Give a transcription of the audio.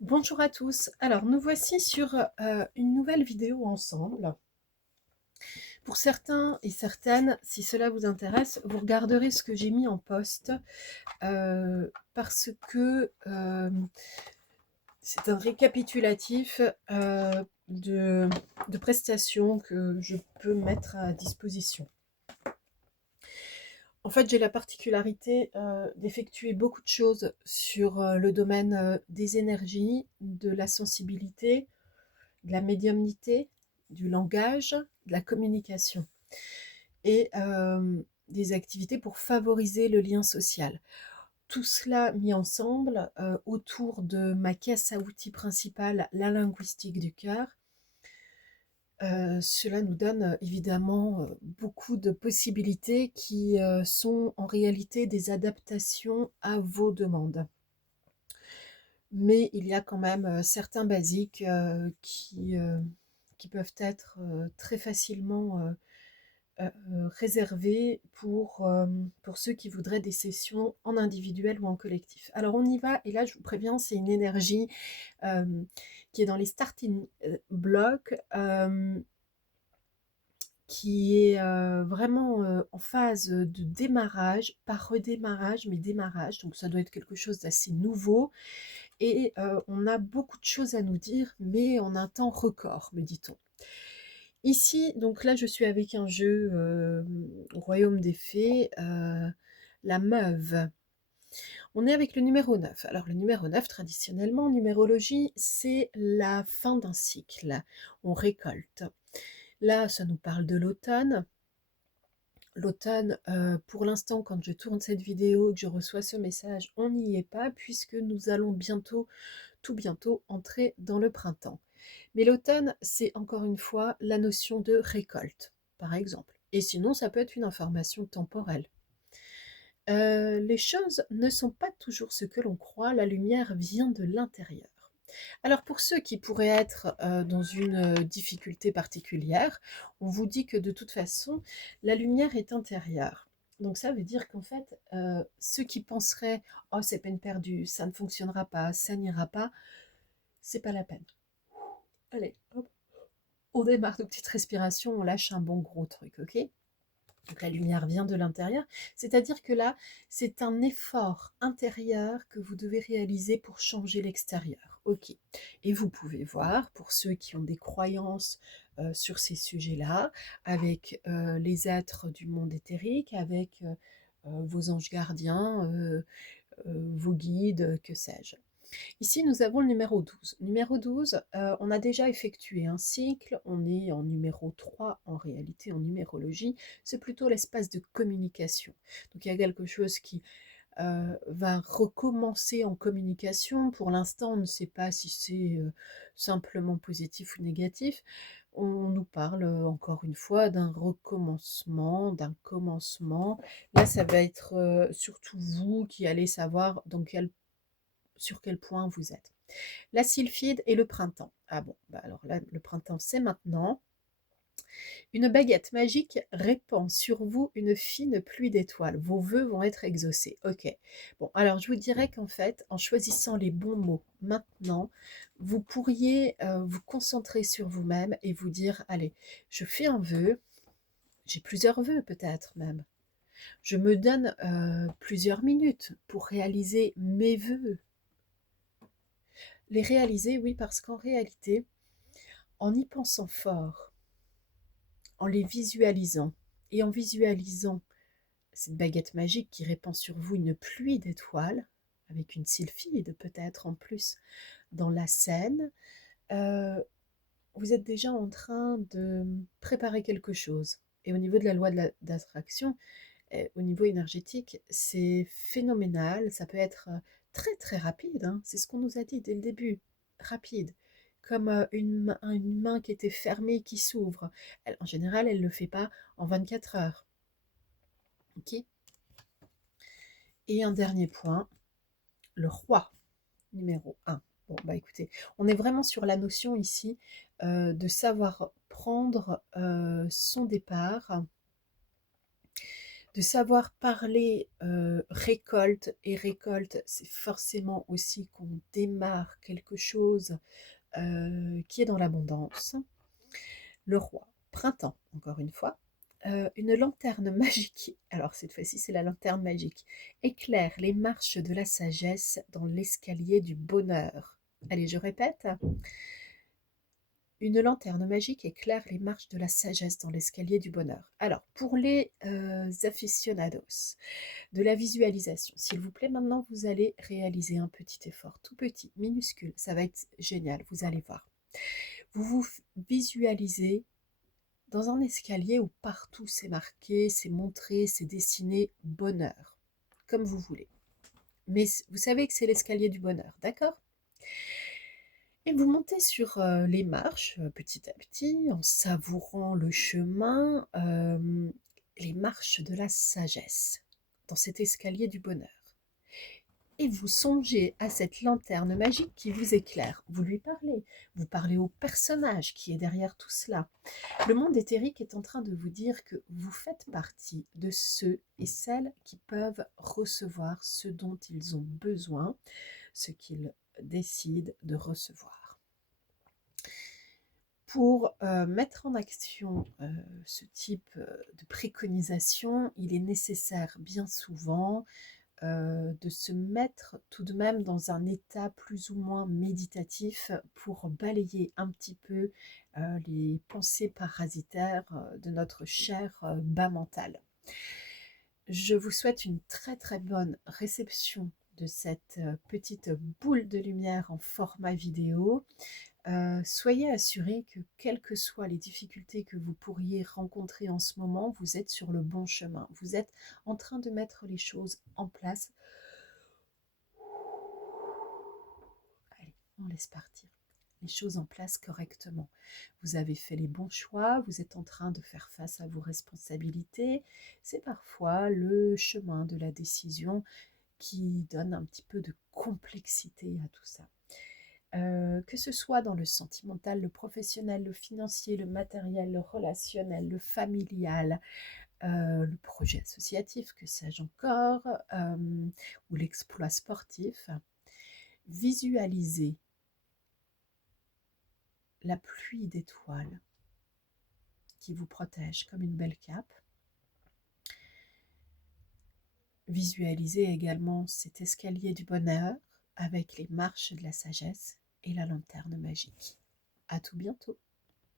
Bonjour à tous. Alors, nous voici sur une nouvelle vidéo ensemble. Pour certains et certaines, si cela vous intéresse, vous regarderez ce que j'ai mis en post parce que c'est un récapitulatif de prestations que je peux mettre à disposition. En fait, j'ai la particularité d'effectuer beaucoup de choses sur le domaine des énergies, de la sensibilité, de la médiumnité, du langage, de la communication et des activités pour favoriser le lien social. Tout cela mis ensemble autour de ma caisse à outils principale, la linguistique du cœur. Cela nous donne évidemment beaucoup de possibilités qui sont en réalité des adaptations à vos demandes. Mais il y a quand même certains basiques qui peuvent être très facilement réservés pour ceux qui voudraient des sessions en individuel ou en collectif. Alors on y va, et là je vous préviens, c'est une énergie euh, qui est dans les starting blocks, qui est vraiment en phase de démarrage, pas redémarrage, mais démarrage, donc ça doit être quelque chose d'assez nouveau, et on a beaucoup de choses à nous dire, mais en un temps record, me dit-on. Ici, donc là, je suis avec un jeu Royaume des Fées, la Meuve. On est avec le numéro 9. Alors, le numéro 9, traditionnellement, en numérologie, c'est la fin d'un cycle. On récolte. Là, ça nous parle de l'automne. L'automne, pour l'instant, quand je tourne cette vidéo, que je reçois ce message, on n'y est pas, puisque nous allons bientôt, tout bientôt, entrer dans le printemps. Mais l'automne, c'est encore une fois la notion de récolte, par exemple. Et sinon, ça peut être une information temporelle. Les choses ne sont pas toujours ce que l'on croit, la lumière vient de l'intérieur. Alors pour ceux qui pourraient être dans une difficulté particulière, on vous dit que de toute façon, la lumière est intérieure. Donc ça veut dire qu'en fait, ceux qui penseraient «Oh, c'est peine perdue, ça ne fonctionnera pas, ça n'ira pas», c'est pas la peine. Allez, hop, on démarre nos petites respirations, on lâche un bon gros truc, ok? Donc la lumière vient de l'intérieur, c'est-à-dire que là, c'est un effort intérieur que vous devez réaliser pour changer l'extérieur. Ok. Et vous pouvez voir, pour ceux qui ont des croyances sur ces sujets-là, avec les êtres du monde éthérique, avec vos anges gardiens, vos guides, que sais-je. Ici, nous avons le numéro 12. Numéro 12, on a déjà effectué un cycle, on est en numéro 3 en réalité en numérologie, c'est plutôt l'espace de communication. Donc il y a quelque chose qui va recommencer en communication. Pour l'instant, on ne sait pas si c'est simplement positif ou négatif. On nous parle encore une fois d'un recommencement, d'un commencement. Là, ça va être surtout vous qui allez savoir sur quel point vous êtes. La sylphide et le printemps. Ah bon, bah alors là, le printemps, c'est maintenant. Une baguette magique répand sur vous une fine pluie d'étoiles. Vos vœux vont être exaucés. Ok. Bon, alors je vous dirais qu'en fait, en choisissant les bons mots maintenant, vous pourriez vous concentrer sur vous-même et vous dire, allez, je fais un vœu, j'ai plusieurs vœux peut-être même. Je me donne plusieurs minutes pour réaliser mes vœux. Les réaliser, oui, parce qu'en réalité, en y pensant fort, en les visualisant, et en visualisant cette baguette magique qui répand sur vous une pluie d'étoiles, avec une sylphide peut-être en plus dans la scène, euh, vous êtes déjà en train de préparer quelque chose. Et au niveau de la loi de d'attraction, au niveau énergétique, c'est phénoménal. Ça peut être très très rapide, hein. C'est ce qu'on nous a dit dès le début. Rapide. Comme une main qui était fermée qui s'ouvre. En général, elle ne le fait pas en 24 heures. Ok. Et un dernier point, le roi, numéro 1. Bon, bah écoutez, on est vraiment sur la notion ici de savoir prendre son départ, De savoir parler récolte, et récolte, c'est forcément aussi qu'on démarre quelque chose qui est dans l'abondance. Le roi, printemps, encore une fois. Une lanterne magique, alors cette fois-ci c'est la lanterne magique, éclaire les marches de la sagesse dans l'escalier du bonheur. Allez, je répète. Une lanterne magique éclaire les marches de la sagesse dans l'escalier du bonheur. Alors, pour les aficionados de la visualisation, s'il vous plaît, maintenant vous allez réaliser un petit effort, tout petit, minuscule, ça va être génial, vous allez voir. Vous vous visualisez dans un escalier où partout c'est marqué, c'est montré, c'est dessiné bonheur, comme vous voulez. Mais vous savez que c'est l'escalier du bonheur, d'accord? Et vous montez sur les marches petit à petit, en savourant le chemin, les marches de la sagesse, dans cet escalier du bonheur. Et vous songez à cette lanterne magique qui vous éclaire. Vous parlez au personnage qui est derrière tout cela. Le monde éthérique est en train de vous dire que vous faites partie de ceux et celles qui peuvent recevoir ce dont ils ont besoin, ce qu'ils décident de recevoir. Pour mettre en action ce type de préconisation, il est nécessaire bien souvent de se mettre tout de même dans un état plus ou moins méditatif pour balayer un petit peu les pensées parasitaires de notre cher bas mental. Je vous souhaite une très très bonne réception de cette petite boule de lumière en format vidéo. Soyez assurés que quelles que soient les difficultés que vous pourriez rencontrer en ce moment, vous êtes sur le bon chemin. Vous êtes en train de mettre les choses en place. Allez, on laisse partir les choses en place correctement. Vous avez fait les bons choix, vous êtes en train de faire face à vos responsabilités. C'est parfois le chemin de la décision qui donne un petit peu de complexité à tout ça. Que ce soit dans le sentimental, le professionnel, le financier, le matériel, le relationnel, le familial, le projet associatif, que sais-je encore, ou l'exploit sportif, visualisez la pluie d'étoiles qui vous protège comme une belle cape. Visualisez également cet escalier du bonheur avec les marches de la sagesse et la lanterne magique. À tout bientôt.